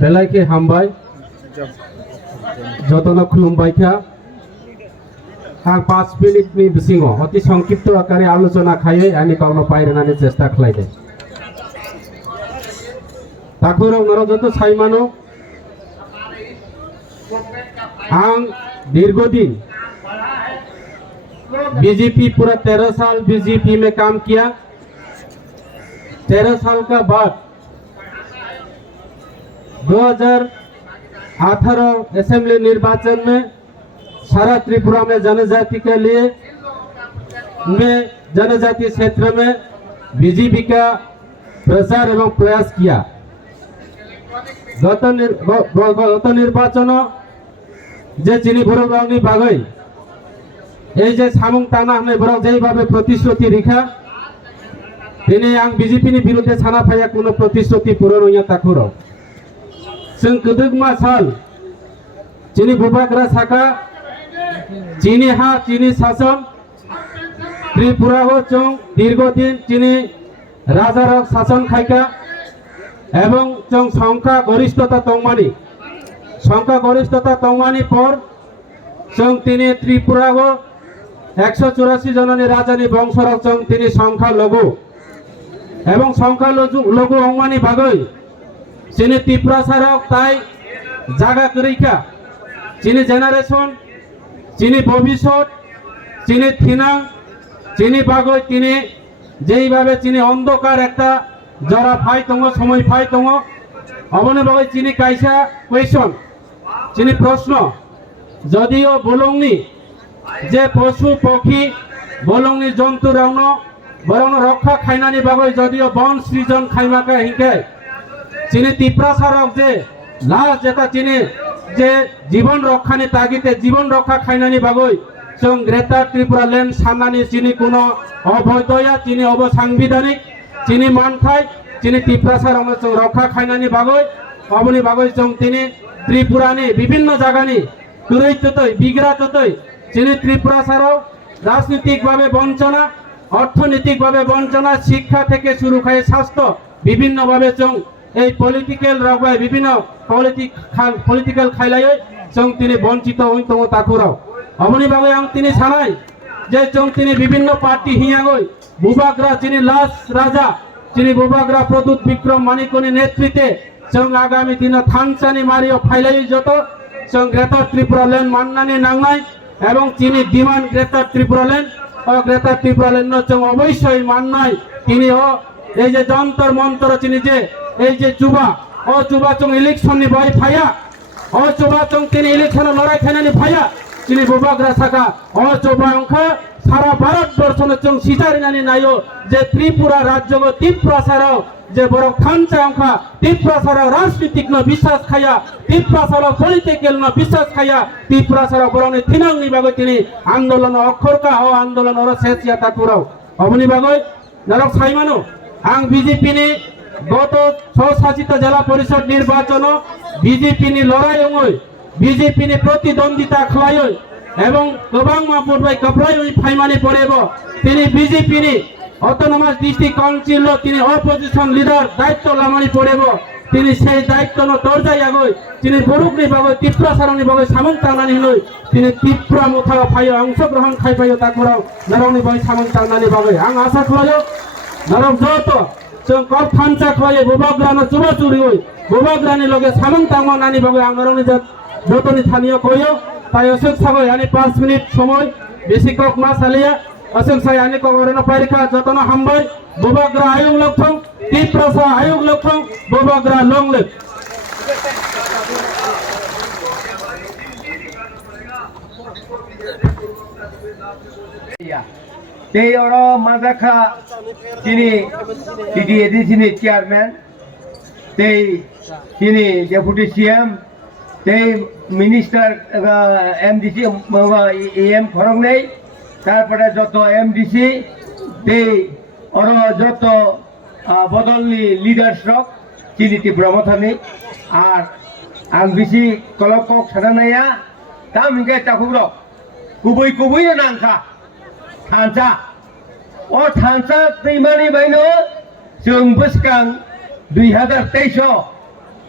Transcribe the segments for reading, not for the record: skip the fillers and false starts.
बेलाइके हामबाय जतन खुलुमबायखा आं 5 मिनिटनि बिसिङाव अति संक्षिप्त आकारे आलोचना खायै आंनि गावनो पायरायनानै चेष्टा खालायदों ठाकुराव नरजत साइमानो आं दीर्घदिन बीजेपी पूरा 13 साल बीजेपी में काम किया। 13 साल का बाद 2018 असेंबली निर्वाचन में सारा त्रिपुरा में जनजाति के लिए जनजाति क्षेत्र में बीजेपी का प्रचार एवं प्रयास किया। गत निर्वाचन जे चिनी भरक रावनि बागै এই যে সামুং টানা হনে বড় যেইভাবে প্রতিশ্রুতি রেখা তিনি আং বিজেপিनि বিরুদ্ধে সানা ফায়া কোনো প্রতিশ্রুতি পূরণ হইয়া তাকুরাव जों गोदोगमा साल चिनी बुबाग्रा साका चिनी हा चिनी शासन त्रिपुरा हो जों दीर्घदिन चिनी राजारक शासन खायका एवं जों संख्या गरिष्ठता तंगमानी पर जों तिनी त्रिपुरा हो 184 जननी राजानी बंशरक जों तिनी संख्या लघु एवं संख्या लघु अंगमानी बागै चिनी त्रिपुरा सारक ताई जागा करिका चिनी जेनारेशन चिनी भविष्यत चिनी थिनां चिनी बागै तिनी जेई भावे चिनी अंधकार एकटा जरा फाई दङ समय फाई दङ अबने बागै चिनी कायसा क्वेश्चन चिनी प्रश्न जदिओ बोलंगनि जे पशु पक्षी बोलंगनि जंतु रावनो बरंनो रक्षा खायनानि बागै जदिओ वन सृजन खायमाका हिंके चिनी त्रिपुरा सारक जे लास्ट जेता चिनी जे जीवन रक्षानि तागिते जीवन रक्षा खायनानि बागै जों ग्रेटार त्रिपुरा लैंड साननानि चिनी कोनो अवैधया चिनी अबसांबिधानिक चिनी मानथाय चिनी त्रिपुरा सारक जों रक्षा खायनानि बागै अबनि बागै जों तिनी त्रिपुरानि विभिन्न जागानि तुरैततै बिग्राततै चिनी त्रिपुरा सारक राजनीतिक भावे वंचना अर्थनैतिक भावे वंचना शिक्षा थेके शुरू खाय स्वास्थ्य विभिन्न भावे जों এই পলিটিক্যাল রাগবাই বিভিন্ন পলিটিক্যাল খাইলাयै जों तिनी वंचित हई दङ ताकुराव अबनि बागै आं तिनी सानाय जे जों तिनी विभिन्न पार्टी हियागै बुबाग्रा चिनी लास्ट राजा चिनी बुबाग्रा प्रदूत विक्रम मानिकनि नेतृत्वे जों आगामी दिन थांसानि मारियाव फाइलायै जत जों ग्रेटार त्रिपुरा लैंड माननानै नांनाय एवं चिनी demand greater Tripura land greater Tripura land जों अवश्य माननाय तिनी এই যে যন্তর মন্তর চিনি যে এই যে চুবা চং ইলেকশন नि बाय फाया चुबा चं तिनी इलेक्शन लड़ाई खानानि फाया चिनी बुबाग्रा साका चुबा अंखा सारा भारतवर्ष चं सिजारिनानि नायो जे त्रिपुरा राज्यको त्रिपुरा साराव जे बरक थानचा अंखा त्रिपुरा साराव राजनीतिक न विश्वास खाया त्रिपुरा साराव पॉलिटिकल न विश्वास खाया त्रिपुरा साराव बरने थिनांनि बागै तिनी आंदोलन अखरका आंदोलन र सेसिया ताकुराव अबनि बागै नरक साइमानो आं बीजेपी गत 6 शासित जिला परिषद निर्वाचन बीजेपी लड़ाई बीजेपी प्रतिद्वंदिता खालायै एवं गोबां मापुरबाय कपड़ायै फाइमानि परेबो तिनी बीजेपी ऑटोनोमास डिस्ट्रिक्ट काउंसिल तिनी अपोजिशन लीडर दायित्व लामानि परेबो तिनी सेई दायित्व दरजायागै तिनी बरुकनि बागै त्रिपुरा सारंनि बागै सामं तांनानि हनै तिनी त्रिपुरा मुथायाव फायो अंशग्रहण खायफायो ताकुराव नारावनि बागै सामं तांनानि बागै आं आशा खालायो नरक जत जों कब थानचा खायो बुबाग्रानो चुबा चुरि होय बुबाग्रानि लगे सामं तांगनानि बागै आं नारावनि जतनि थानिया कयो ताई अशोक सागै यानी 5 मिनिट समय बेसि कक मा सालिया अशोक साय यानी कवरनो पारिखा जतन हामबाय बुबाग्रा आयोग लखं त्रिपुरा सा आयोग लखं बुबाग्रा लंगले They are all Mazaka Tini Tini chairman, they Tini deputy CM, they minister MDC AM Korongnei, Tarpada Joto MDC, they are Joto Bodolni leaders rock, Tini Brahmatani, are MBC Kolokok Sadanaya, Tamge Takuro, Kubui Nanka. थांसा दैमानि बायनो जों बसकां 2023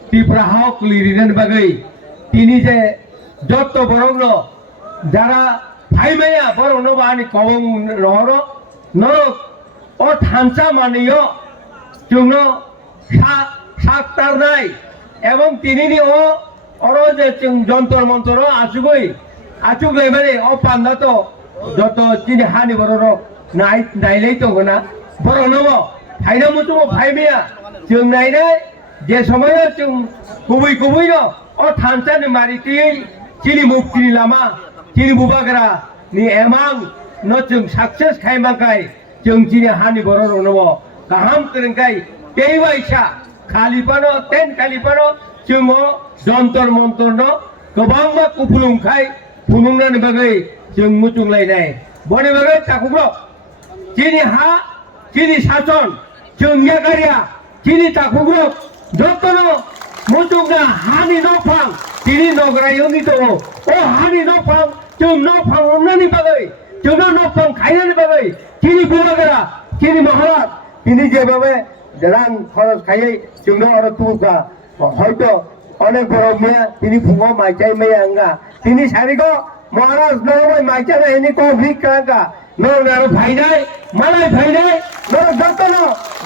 ত্রিপুরা হক লিরিনের বাগৈ তিনি যে যত বরং যারা ফাইমাইয়া বরং বানি কবং নহর নরক ও থানসা মানিও जोंनो साकतारनाय এবং তিনি ও অর যে যন্তর মন্তর आचुगलायबाय अ पान्दाथ যত চিনি হানি বড় नायलाय दंना बर'नो फायना मुतुम फायमिया जों नायनाय जे समय जों गुबै अ थानसानि मारिति चिनि मुक्तिनि लामा चिनि बुबाग्रा नि एमां न जों सक्सेस खायमाखाय जों चिनि हानि बर'नो गाहाम करंखाय दैबायसा खालिपानो तेन खालिपानो जोङो जन्तर मन्तरनो गोबांबा कुफुलुंखाय फुनुंनानि बागै जों मुचुंलायनाय बनि बागै ताकुग्र चिनि हा चिनि शासन जोंनिया गारिया चिनि ताकुग्र जतनो मुचुंगा हानि नफां चिनि नगरायनि दङ ओ हानि नफां जों नफां हमनानि बागै जोंनो नफां खायनानि बागै चिनि बुबागरा चिनि महाराज তিনি যেভাবে রাং খরচ খাইয়ে जोंनो आरो तुका হয়তো অনেক বড় মেয়ে তিনি ফুঙো মাইচাই মেয়ে আঙ্গা তিনি সারিগো মহারাজ নরমাই মাইচা না এনি কো ভিক কাঙ্গা নরনার ভাইনাই মালাই ভাইনাই নর যতন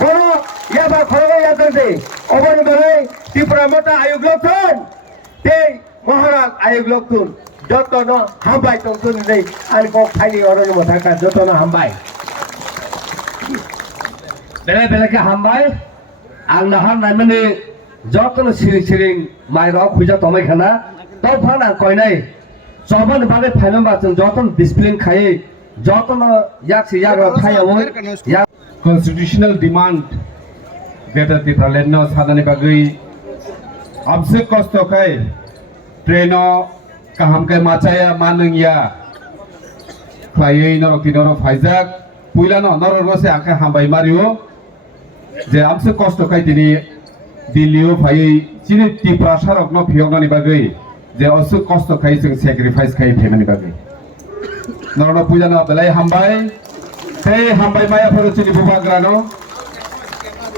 বড় ইয়াবা খরগা ইয়াতে অবনি বলে ত্রিপুরা মতা আয়োগ লক্ষণ তেই মহারাজ আয়োগ লক্ষণ যতন হামবাই তন্তন দেই আর কো ফাইনি অরন মথাকা যতন হামবাই बेले बेले के हामबाय आं नहार नायमाने जतन सिरिं सिरिं माइराव खुजा तमाय खाना तो फान आं कयनाय जबन बाले फाइनाम बाचन जतन डिसिप्लिन खायै जतन याक से याक थायाव या constitutional demand Greater Tripura Land no sadani bagai abse kosto kai treno kaham kai machaya manung ya klayei norok tinoro faizak puila no noror gose akai hambai mario যে আমসে কষ্ট খাই তিনি দিল্লিও ফাই চিনি ত্রিপুরা সারক ন ফিয়গনানি বাগৈ যে অসু কষ্ট খাই जों স্যাক্রিফাইস খাই ফেমানি বাগৈ নরন পূজা ন বেলাই হামবাই তে হামবাই মায়া ফর চিনি বুবাগ্রানো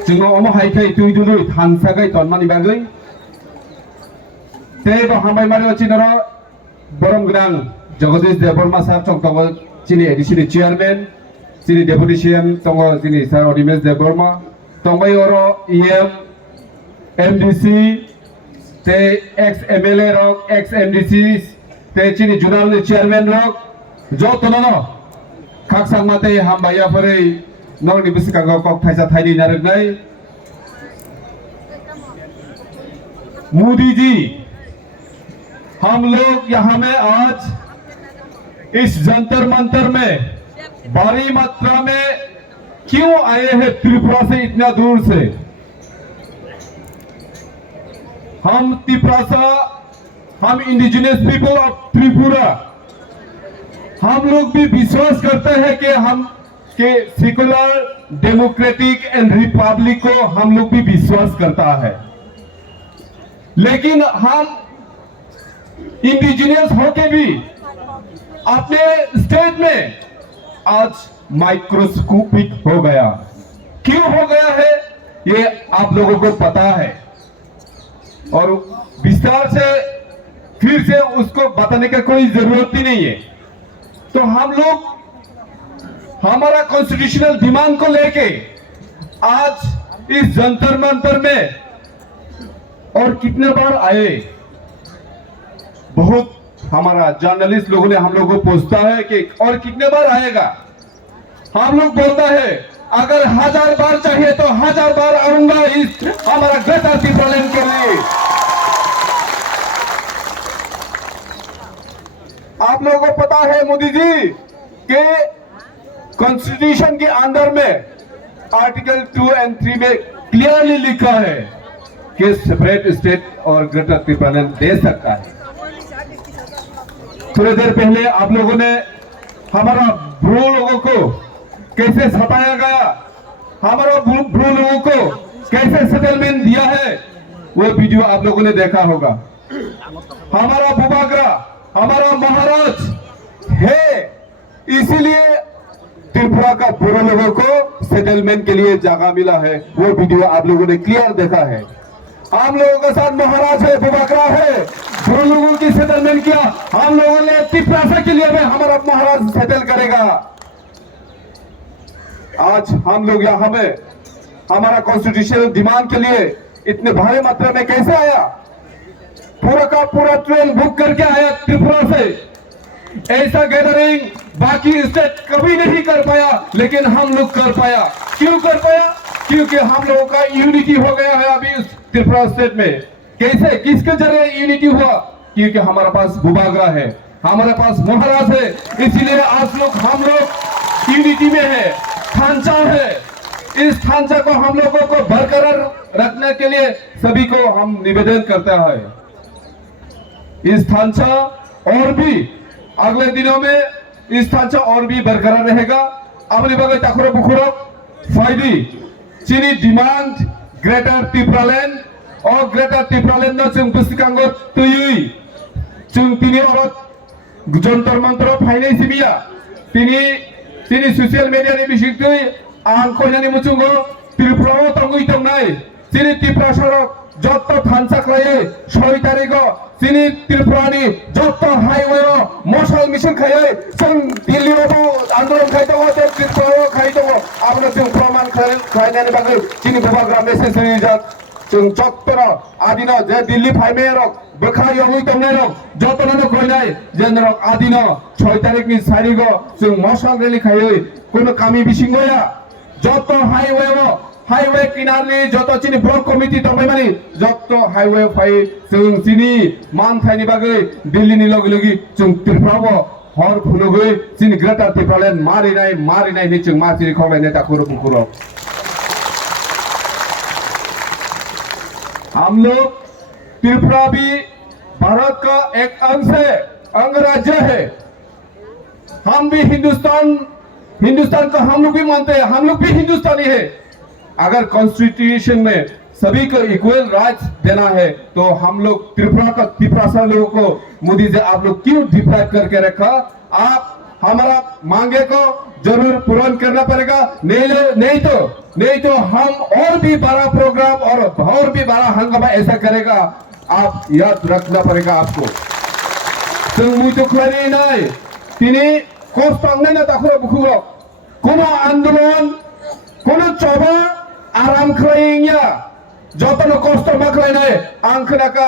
जों অম হাই খাই তুই দুই থানসা গাই তনমানি বাগৈ তে ব হামবাই মারি চিনর বরম গ্রাং জগদীশ দেববর্মা স্যার চংতগ চিনি এডিসিনি চেয়ারম্যান চিনি ডেপুটি সিএম তং চিনি স্যার অনিমেশ দেববর্মা तंबाई ओरो ईएम एमडीसी ते एक्स एमएलए रक एक्स एमडीसी ते चिनी जुनाल चेयरमैन रक जो तनो खाकसांग माते हामबाया फरै नरनि बिसकांगो कक थाइसा थाइनि नारगनाय मोदी जी हम लोग यहाँ में आज इस जंतर मंतर में भारी मात्रा में क्यों आए हैं त्रिपुरा से इतना दूर से हम त्रिपुरा हम इंडिजिनस पीपल ऑफ त्रिपुरा हम लोग भी विश्वास करते हैं कि हम के सेकुलर डेमोक्रेटिक एंड रिपब्लिक को हम लोग भी विश्वास करता है लेकिन हम इंडिजिनस होके भी अपने स्टेट में आज माइक्रोस्कोपिक हो गया क्यों हो गया है ये आप लोगों को पता है और विस्तार से फिर से उसको बताने का कोई जरूरत ही नहीं है तो हम लोग हमारा कॉन्स्टिट्यूशनल डिमांड को लेके आज इस जंतर मंतर में और कितने बार आए बहुत हमारा जर्नलिस्ट लोगों ने हम लोग को पूछता है कि और कितने बार आएगा हम लोग बोलता है अगर 1000 बार चाहिए तो 1000 बार आऊंगा इस हमारा ग्रेटर त्रिपुरा लैंड के लिए आप लोगों को पता है मोदी जी कि कॉन्स्टिट्यूशन के अंदर में आर्टिकल 2 और 3 में क्लियरली लिखा है कि सेपरेट स्टेट और ग्रेटर त्रिपुरा लैंड दे सकता है थोड़ी देर पहले आप लोगों ने हमारा ब्रू लोगों को कैसे सताया गया हमारा ब्रू लोगों को कैसे सेटलमेंट दिया है वो वीडियो आप लोगों ने देखा होगा हमारा बुबाग्रा हमारा महाराज है इसीलिए त्रिपुरा का बुरे लोगों को सेटलमेंट के लिए जगह मिला है, वो वीडियो आप लोगों ने क्लियर देखा है। हम लोगों के साथ महाराज है, बुबाकरा है, बुरे लोगों की सेटलमेंट किया। हम लोगों ने त्रिपुरा के लिए भी हमारा महाराज सेटल करेगा। आज हम लोग यहाँ में हमारा कॉन्स्टिट्यूशनल डिमांड के लिए इतने भारी मात्रा में कैसे आया? पूरा का पूरा ट्रेन बुक करके आया त्रिपुरा से। ऐसा गैदरिंग बाकी स्टेट कभी नहीं कर पाया, लेकिन हम लोग कर पाया। क्यों कर पाया? क्योंकि हम लोगों का यूनिटी हो गया है अभी इस त्रिपुरा स्टेट में। कैसे, किसके जरिए यूनिटी हुआ? क्योंकि हमारे पास बुबागरा है, हमारे पास महाराज है, इसीलिए आज लोग हम लोग यूनिटी में है। ढांचा है, इस ढांचा को हम लोगों को बरकरार रखने के लिए सभी को हम निवेदन करते हैं। इस ढांचा और भी अगले दिनों में इस ढांचा और भी बरकरार रहेगा। अपने बगल ताकुरो बुखुरो फायदी चीनी डिमांड ग्रेटर त्रिपुरालैंड और ग्रेटर त्रिपुरालैंड न जों बुस्तिकांगो तुयुई जों तिनी औरत जंतर मंत्र फाइनाइ सिबिया तिनी सोशल मीडिया नि बिसिक्तै आं कोइनानि मुचुंगो त्रिपुराओ तंगुइ तंगनाय तिनी त्रिपुरा सरक जत्त थानसा खायो 6 तारिखो तिनी त्रिपुरानि जत्त हाइवे मसल मिशन खायो जों दिल्लीआवबो आन्दोलन खाइदों त्रिपुराआव खाइदों आबनो जों प्रमाण खाइनानि बागै तिनी बुबाग्रा मेसेज रिजार्ट जों जत्तर आदिनो जे दिल्ली फाइमेरक बोखारियावै तंनायरक जत्तनो कोइनाय जेनरक आदिनो 6 तारिखनि सारिगो जों मसल रेली खायो कोनो कामी बिसिंगया जत्त हाइवे किनारनि जत्त चिनि ब्लक कमिटि तंबायमानि जत्त हाइवे फाइ जों चिनि मान थाइनि बागै दिल्लीनि लगे लगे जों त्रिपुराआव हर फुलुगै चिनि ग्रेटर त्रिपुरालैंड मारिनाय नि जों मासिरि खौलायनाय ताकुरो बुखुरो। हम लोग त्रिपुरा भी भारत का एक अंग राज्य है। हम भी हिंदुस्तान का हम लोग भी मानते हैं, हम लोग भी हिंदुस्तानी है। अगर कॉन्स्टिट्यूशन में सभी को इक्वल राइट्स देना है तो हम लोग त्रिपुरा लोगों को मोदी जी आप लोग क्यों डिप्राइव करके रखा? आप हमारा मांगे को जरूर पूर्ण करना पड़ेगा, नहीं तो हम और भी बड़ा प्रोग्राम और भी बड़ा हंगामा ऐसा करेगा। आप याद रखना पड़ेगा आपको। जों मुइतो खुलायनाय नाय तिनी कष्ट आंनाय ना ताखुरो बुखुरो कोनो आंदोलन कोनो चबा आराम खालायिया जतनो कष्ट माखलायनाय आं खोनाका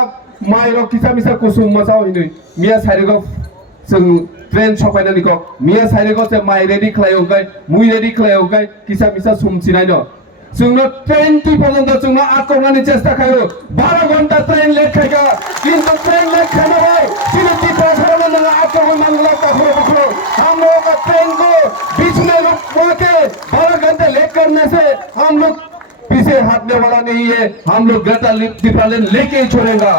माइरो किसा मिसा कुसुम मसाव हिनै मिया सारिगो जों ट्रेन सफायनानिखौ मिया सारिगो से माइ रेडी खालायौगाय मुइ रेडी खालायौगाय किसा मिसा सुमसिनायनो जोंनो ट्रेन टी पर्यन्त जोंनो आटकनानै चेष्टा खायो 12 घंटा ट्रेन लेट खायगा किन्तु ट्रेन लेट खानाय तिनी त्रिपुरा में आटकन मांगला ताखुरो हम लोगों का ट्रेन को बीच में रोक के 12 घंटे लेट करने से हम लोग पीछे हटने वाला नहीं है। हम लोग ग्रेटर त्रिपुरालैंड लेके ही छोड़ेगा।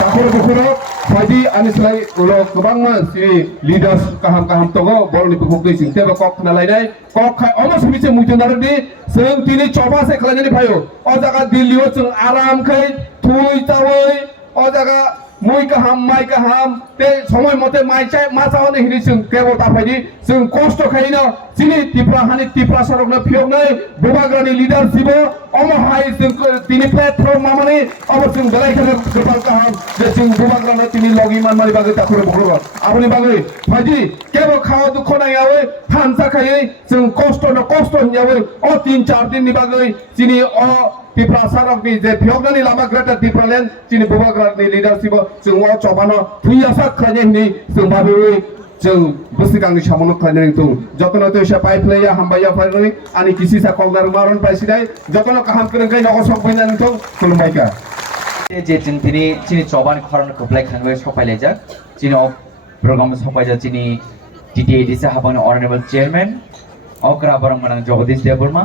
ताकुरो फायदी आनिसलाय उलो गोबां लीडर्स काहाम तंगो बरनि बुकुदै सिंते कक नालायनाय कक खाय अलमोस्ट बिसे मुइतनारदि जों तिनि चबासे खालायनानै फायो अ जागा दिल्लीआव जों आराम खाय थुइ तावै अ जागा मुइ काहाम माइ काहाम ते समय मते माइ चाय माचावने हिनि जों केबो ताफायदि जों कष्ट खायनो जिनि त्रिपुरा सरकनो फियौनाय बुबाग्रानि लीडरशिप अमो हाय जों तिनि प्लेटफर्म मामानि अब जों बेलायखनो गोबां काहाम जे जों बुबाग्रानो तिनि लगी मानमानि बागै ताखुरो बुखुरो आबनि बागै फायदि केबो खाव दुख नायावै थानसा खायै जों कष्ट हियावै अ 3-4 दिननि बागै जिनि अ त्रिपुरा सरकनि जे फियौनानि लामा ग्रेटर त्रिपुरालैंड जिनि बुबाग्रानि लीडरशिप जों अ चबानो थुइयासा खायनायनि जों माबेवै जों बुस्तिकांनि सामनो खायनाय दं जतनो तैसा पाइप्लाया हामबाया फायनानै आनि किसिसा कलदार मारन पाइसिनाय जतनो काहाम करंगाय नगसक फैनानै दं खुलुमबायगा जे जों तिनी चबानि खरन खप्लाय खांबाय सफायलायजाक तिनी प्रोग्राम सफायजा तिनी टीटीएडीसी हाबानि ऑनरेबल चेयरमैन अक्रा बरमगनां जगदीश देवबर्मा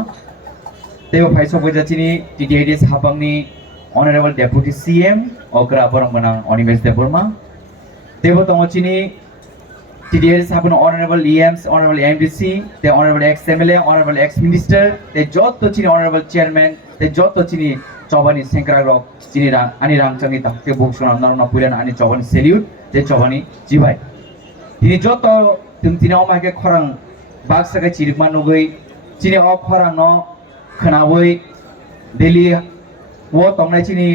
तेव फाइ सफायजा तिनी टीटीएडीसी हाबानि honourable deputy CM अक्रा बरमगनां Animesh Debbarma तेव तंग तिनी टीटीएडीसी हाबानि ऑनरेबल EMs ऑनरेबल MDC ते honourable ex MLA honourable ex minister ते जत तिनी ऑनरेबल चेयरमैन ते जत तिनी चबानि सेंक्रा रक तिनी आनि रांचांनि ताके बुकसना नरना पुरान आनि चबानि सेल्यूट ते चबानि जिबाय तिनी जत तिनी अमाके खरं बाक्सा के चिरिकमा नुगै चिनि अ खरां न खोनाबै दिल्ली वो तंगनाय चिनि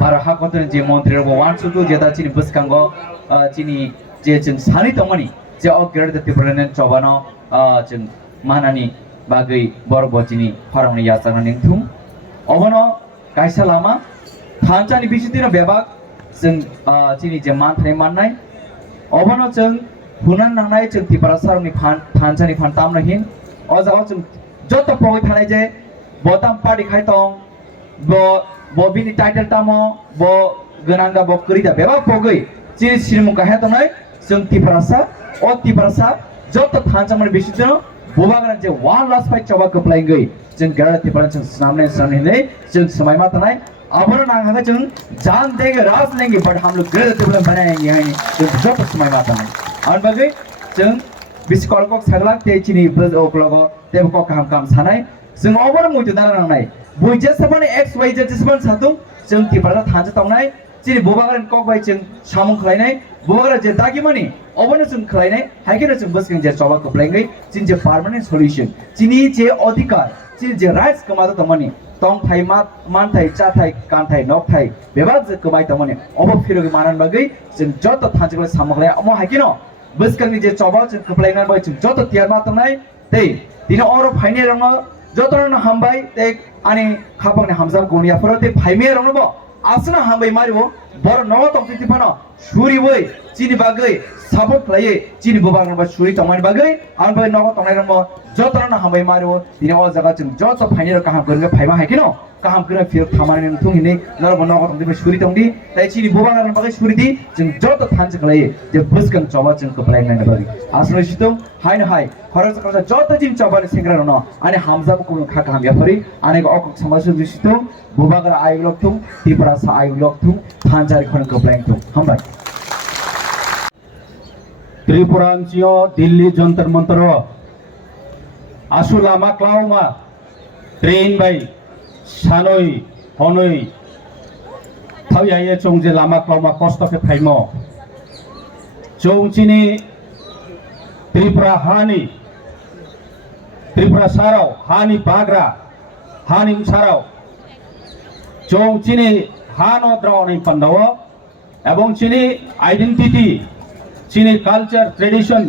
भारत हाकतन जे मंत्री रबो वानसुतु जेदा चिनि बसकांगो चिनि जे जों सानै तंगमानि जे अ ग्रेड त्रिपुरानि चबानो जों मानानि बागै बरबो चिनि फारामनि यासाना निंथुम अबनो कायसा लामा थानचानि बिसितिनो बेबाग जों चिनि जे मानथाय माननाय अबनो जों हुनान नांनाय जों त्रिपुरा सारनि थानचानि फानतामनो हिन अ जागाव जों जत पगै थानाय जे बोताम पार्टी खाय दं bo bini title tamo bo gananga bo kerida beba pogoi chiri sirimu kahe tonai जों तिफ्रासा o तिफ्रासा जत थानचामनि बिसितिनो बोबागन जे 1 लास्ट फाइट चबा कप्लाइंगै जों गेरा तिफ्रा जों सामने जों समय मा तनाय अबनो नांगा जों जान देगे राज लेंगे बट हम लोग गेरा तिफ्रा बनाएंगे हैं जों जत समय मा तनाय आन बगै जों बिस्कलको सगला तेचिनि बज ओक्लगो तेबको काम सानाय जों अबनो मुइतो दाना नांनाय बुइजे सबने एक्स वाइ जे जेसबन सातुं जों तिफ्रा थानजा तंनाय चिनि बोबागन कक बाय जों सामुं खलायनाय बोबागन जे दागिमानि अबनो जों खलायनाय हाइकेनो जों बसकिं जे चबा कप्लाइंगै चिन जे परमानेंट सल्यूशन चिनि जे अधिकार चिनि जे राइट्स कमादा तमनि तंग थाइ मान थाइ चा थाइ कान थाइ नक थाइ बेबा जे कमाय तमनि अबो फिरोग मानन बागै जों जत थानजगले सामखलाय अमो हाइकेनो बसकिं जे चबा जों कप्लाइना बाय जों जत तियार मा तमनाय तै दिनो अरो फाइने रंग जतन हामबाय ते आनि खापंनि हामजाम गोनियाफोर ते फाइमे रंगबो आसना हामबाय मारिबो बर नव तंति फनो सुरि वै चिनि बागै सापोर्ट खलायै चिनि बोबागन बा सुरि तमानि बागै आन बाय नव तंनाय रंगबो जतन हामबाय मारिबो दिने अ जागा जों जत फाइने काहाम गनगे फाइमा हाइकिनो काहाम गरे फिर खामानि थुंगिनि नरबो नव तंति सुरि तंदि ताइ चिनि बोबागन बागै सुरिदि जों जत थानज खलायै जे बसकन चबा जों कप्लाइनाय बागै आसनो सितम हाइन हाय खरज खरज जत जिन चबानि सेंग्रा रनो आनि हामजाबो कुनु खा काम याफरि आनेको अक समाज सितम बोबागन आइलक थुम तिफ्रा सा आइलक थुम थानजारि खन कप्लाइं थुम हामबाय त्रिपुरान्सियो दिल्ली जंतर मंतर आसु लामा क्लाउमा ट्रेन बाय सानोय हनोय थावयाये चोंजे लामा क्लाउमा कष्ट के फाइमो चोंचिनी त्रिपुरा साराव हानि बाग्रा हानि साराव चोंचिनी हानो द्रावनि पंडव एवं चिनी आइडेंटिटी चिनी कल्चर ट्रेडिशन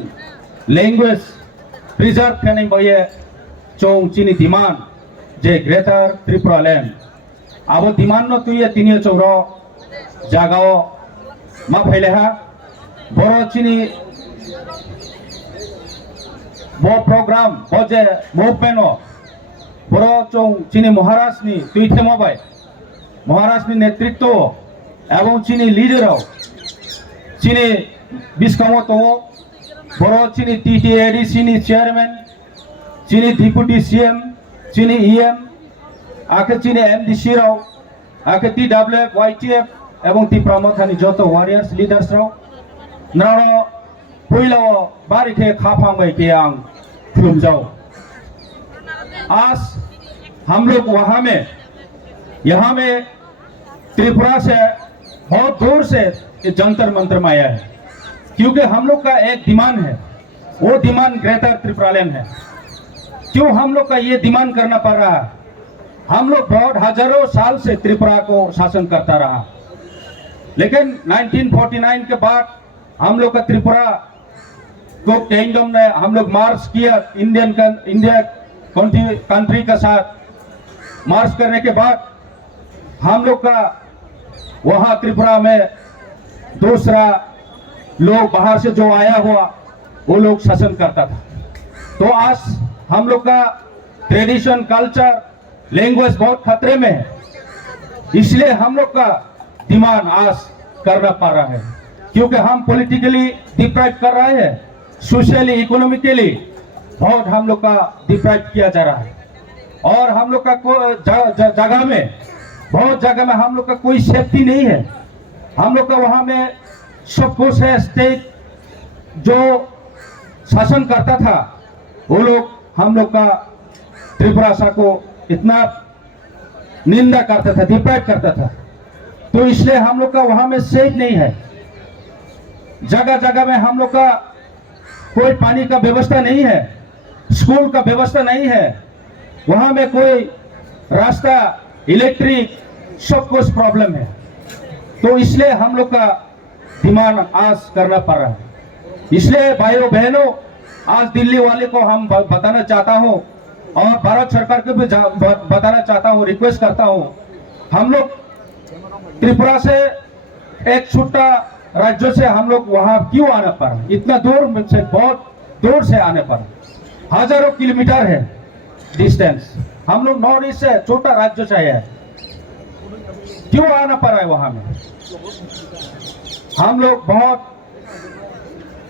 लैंग्वेज प्रिजर्व करने बये चों चिनी डिमांड जे ग्रेटर त्रिपुरा लैंड अब डिमांड न तुये तिनिय चौरो जागाओ मा फैले हा बरो चिनी वो प्रोग्राम बजे मूवमेंट बरो चों चिनी महाराष्ट्र तुईथे मोबाइल महाराष्ट्र नेतृत्व एवं चिनी लीडर चिनी बिस्कामो तो बरो चिनी टीटीएडीसी नि चेयरमैन चिनी डिप्यूटी सीएम चिनी ईएम आके चिनी एमडीसी राव आके टीडब्ल्यूएफ वाईटीएफ एवं त्रिपुरा मथानि जत वारियर्स लीडर्स राव नानो पहिलो बारिखे खाफामै के आं खुलुमजाओ आज हम लोग यहाँ में त्रिपुरा से बहुत दूर से जंतर मंतर में आया है क्योंकि हम लोग का एक डिमांड है वो डिमांड ग्रेटर त्रिपुरा लैंड है क्यों हम लोग का ये डिमांड करना पड़ रहा है हम लोग बहुत हजारों साल से त्रिपुरा को शासन करता रहा लेकिन 1949 के बाद हम लोग का त्रिपुरा को किंगडम ने हम लोग मार्च किया इंडिया कंट्री के साथ मार्च करने के बाद हम लोग का वहाँ त्रिपुरा में दूसरा लोग बाहर से जो आया हुआ वो लोग शासन करता था तो आज हम लोग का ट्रेडिशन कल्चर लैंग्वेज बहुत खतरे में है इसलिए हम लोग का डिमांड आज करना पड़ रहा है क्योंकि हम पॉलिटिकली डिप्राइव कर रहे हैं सोशली इकोनॉमिकली बहुत हम लोग का डिप्राइव किया जा रहा है और हम लोग का जगह में बहुत जगह में हम लोग का कोई सेफ्टी नहीं है हम लोग का वहाँ में सब कुछ है स्टेट जो शासन करता था वो लोग हम लोग का त्रिपुरा को इतना निंदा करता था डिप्राइव करता था तो इसलिए हम लोग का वहाँ में सेफ नहीं है जगह जगह में हम लोग का कोई पानी का व्यवस्था नहीं है स्कूल का व्यवस्था नहीं है, वहां में कोई रास्ता, इलेक्ट्रिक, सब कुछ प्रॉब्लम है। तो इसलिए हम लोग का डिमांड आज करना पड़ रहा है। इसलिए भाइयों बहनों, आज दिल्ली वाले को हम बताना चाहता हूं और भारत सरकार को भी बताना चाहता हूं, रिक्वेस्ट करता हूं, हम लोग त्रिपुरा से एक छोटा राज्य से हम लोग वहां क्यों आना पड़ा, इतना दूर से, बहुत दूर से आने पड़ा, हजारों किलोमीटर है डिस्टेंस। हम लोग नॉर्थ ईस्ट से, छोटा राज्य से है, क्यों आना पड़ा है वहां में। हम लोग बहुत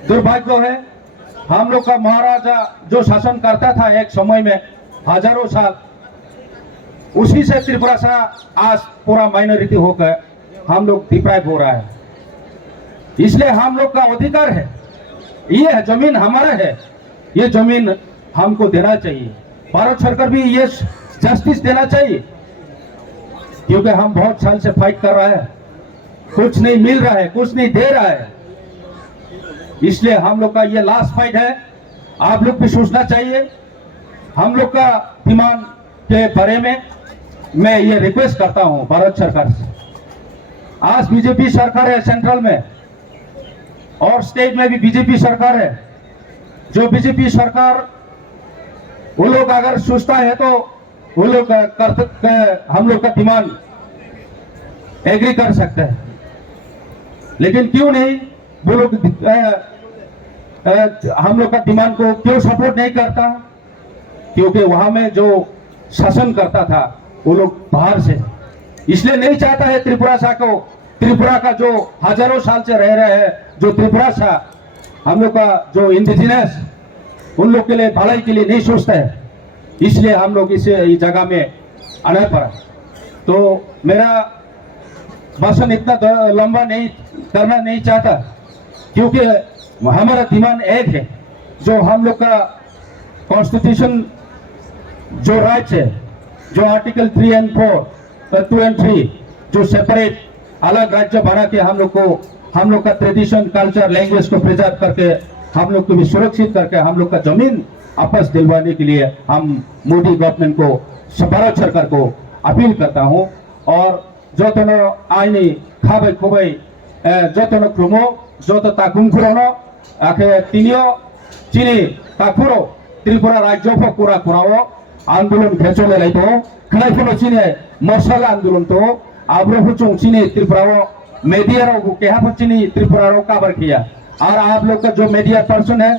दुर्भाग्य है, हम लोग का महाराजा जो शासन करता था एक समय में हजारों साल, उसी से त्रिपुरा से आज पूरा माइनॉरिटी होकर हम लोग डिप्राइव हो रहा है। इसलिए हम लोग का अधिकार है, ये जमीन हमारा है, ये जमीन हमको देना चाहिए। भारत सरकार भी ये जस्टिस देना चाहिए, क्योंकि हम बहुत साल से फाइट कर रहा है, कुछ नहीं मिल रहा है, कुछ नहीं दे रहा है। इसलिए हम लोग का ये लास्ट फाइट है, आप लोग भी सोचना चाहिए। हम लोग का डिमांड के बारे में मैं ये रिक्वेस्ट करता हूं भारत सरकार से। आज बीजेपी सरकार है सेंट्रल में और स्टेट में भी बीजेपी सरकार है। जो बीजेपी सरकार, वो लोग अगर सोचता है तो वो लोग हम लोग का डिमांड एग्री कर सकते हैं, लेकिन क्यों नहीं वो लोग हम लोग का डिमांड को क्यों सपोर्ट नहीं करता? क्योंकि वहां में जो शासन करता था वो लोग बाहर से, इसलिए नहीं चाहता है त्रिपुरा सा को, त्रिपुरा का जो हजारों साल से रह रहे हैं, जो त्रिपुरा सा हम लोग का जो इंडिजिनस, उन लोग के लिए भलाई के लिए नहीं सोचता है। इसलिए हम लोग इस जगह में आना पड़ा। तो मेरा भाषण इतना लंबा नहीं करना नहीं चाहता, क्योंकि हमारा डिमांड एक है, जो हम लोग का कॉन्स्टिट्यूशन जो राइट्स है, जो आर्टिकल 3 और 4, 2 और 3, जो सेपरेट अलग राज्य बना के हम लोग का ट्रेडिशन, कल्चर, लैंग्वेज को प्रिजर्व करके, हम लोग को भी सुरक्षित करके, हम लोग का जमीन आपस दिलवाने के लिए हम मोदी गवर्नमेंट को, भारत सरकार को अपील करता हूं। और जो आईनी खाबे खुबे जो क्रुमो जो ताकुमखुरो आखे तीनियो चीनी ताकुरो त्रिपुरा राज्य पूरा कुराओ आंदोलन घेचोले लाइतो खनाइफोनो चीनी मसला आंदोलन तो आब्रो चीनी त्रिपुरा मीडिया केहा चीनी त्रिपुरा काबर किया। और आप लोग का जो मीडिया पर्सन है,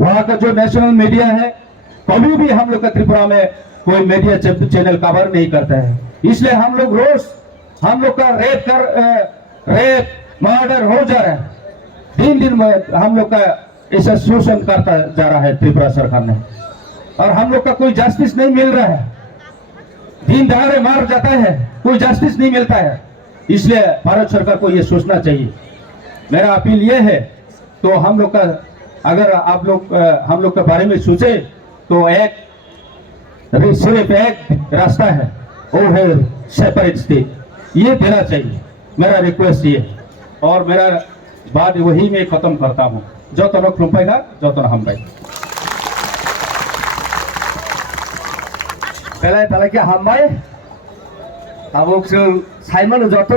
वहाँ का जो नेशनल मीडिया है, कभी भी हम लोग का त्रिपुरा में कोई मीडिया चैनल कवर नहीं करता है। इसलिए हम लोग रोज हम लोग का रेप मर्डर हो जा रहा है, दिन दिन में हम लोग का ऐसा शोषण करता जा रहा है त्रिपुरा सरकार ने, और हम लोग का कोई जस्टिस नहीं मिल रहा है, दिन दहाड़े मार जाता है, कोई जस्टिस नहीं मिलता है। इसलिए भारत सरकार को ये सोचना चाहिए। मेरा अपील ये है, तो हम लोग का अगर आप लोग हम लोग के बारे में सोचे तो सिर्फ एक रास्ता है, वो है सेपरेट स्टेट, ये देना चाहिए। मेरा रिक्वेस्ट ये, और मेरा बात वही मैं खत्म करता हूँ। जो तो लोग रुपएगा जो तो हम भाई पहले क्या हम भाई अब साइमन जो तो